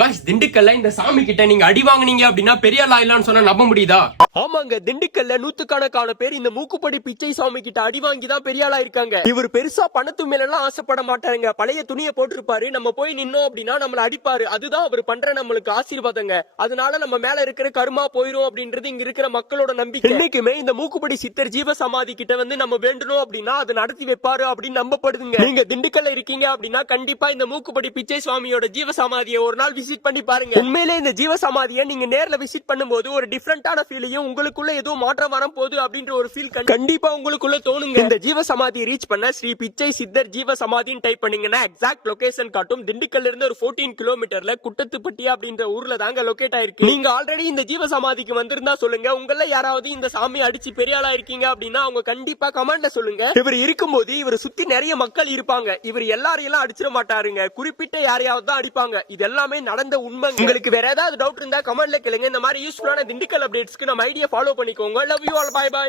திண்டுக்கல்ல இந்த சாமி கிட்ட நீங்க அடி வாங்குனீங்க அப்படின்னா பெரிய ஆள் ஆயிடலாம்னு சொன்னா நம்ப முடியுதா? ஆமாங்க, திண்டுக்கல்ல நூத்துக்கணக்கான பேர் இந்த மூக்குப்படி பிச்சை சாமி கிட்ட அடி வாங்கி தான் பெரிய ஆளா இருக்காங்க. இவர் பெருசா பணத்து மேல எல்லாம் ஆசைப்பட மாட்டாருங்க. பழைய துணியை போட்டிருப்பாரு, நம்ம போய் நின்னோம் அப்படின்னா நம்மள அடிப்பாரு. அதுதான் அவர் பண்ற நம்மளுக்கு ஆசீர்வாதங்க. அதனால நம்ம மேல இருக்கிற கருமா போயிரும் அப்படின்றது இங்க இருக்கிற மக்களோட நம்பிக்கை. என்னைக்குமே இந்த மூக்குப்படி சித்தர் ஜீவ சமாதி கிட்ட வந்து நம்ம வேண்டணும் அப்படின்னா அது நடத்தி வைப்பாரு அப்படின்னு நம்பப்படுதுங்க. நீங்க திண்டுக்கல்ல இருக்கீங்க அப்படின்னா கண்டிப்பா இந்த மூக்குப்படி பிச்சை சுவாமியோட ஜீவ சமாதியை ஒரு நாள் விசிட் பண்ணி பாருங்க. உண்மையிலே இந்த ஜீவ சமாதியை நீங்க நேர்ல விசிட் பண்ணும்போது ஒரு டிஃபரெண்டான ஃபீலையும் உங்களுக்குள்ள ஏதோ மாற்றம் வர போகுது அப்படின்ற ஒரு ஃபீல் கண்டிப்பா உங்களுக்குள்ள தோணுங்க. இந்த ஜீவ சமாதியை ரீச் பண்ண ஸ்ரீ பிச்சை சித்தர் ஜீவ சமாதின்னு டைப் பண்ணீங்கன்னா எக்ஸாக்ட் லொகேஷன் காட்டும். திண்டுக்கல்ல இருந்து ஒரு 14 கிலோமீட்டர்ல குட்டத்துப்பட்டி அப்படின்ற ஊர்ல தாங்க லொகேட் ஆயிருக்கு. நீங்க ஆல்ரெடி இந்த ஜீவ சமாதிக்கு வந்திருந்தா சொல்லுங்க. உங்கள யாராவது இந்த சாமி அடிச்சு பெரிய ஆளா இருக்கீங்க அப்படின்னா அவங்க கண்டிப்பா கமெண்ட்ல சொல்லுங்க. இவர் இருக்கும்போது இவர் சுத்தி நிறைய மக்கள் இருப்பாங்க. இவர் எல்லாரையும் அடிச்சிட மாட்டாருங்க. குறிப்பிட்ட யாரையாவது தான் அடிப்பாங்க. இது எல்லாமே நடந்த உண்மை. உங்களுக்கு வேற ஏதாவது டவுட் இருந்தா கமெண்ட்ல கேளுங்க. இந்த மாதிரி யூஸ்ஃபுல்லான திண்டுக்கல் அப்டேட்ஸ்க்கு நம்ம ஐடியா ஃபாலோ பண்ணிக்கோங்க. Love you all. Bye by.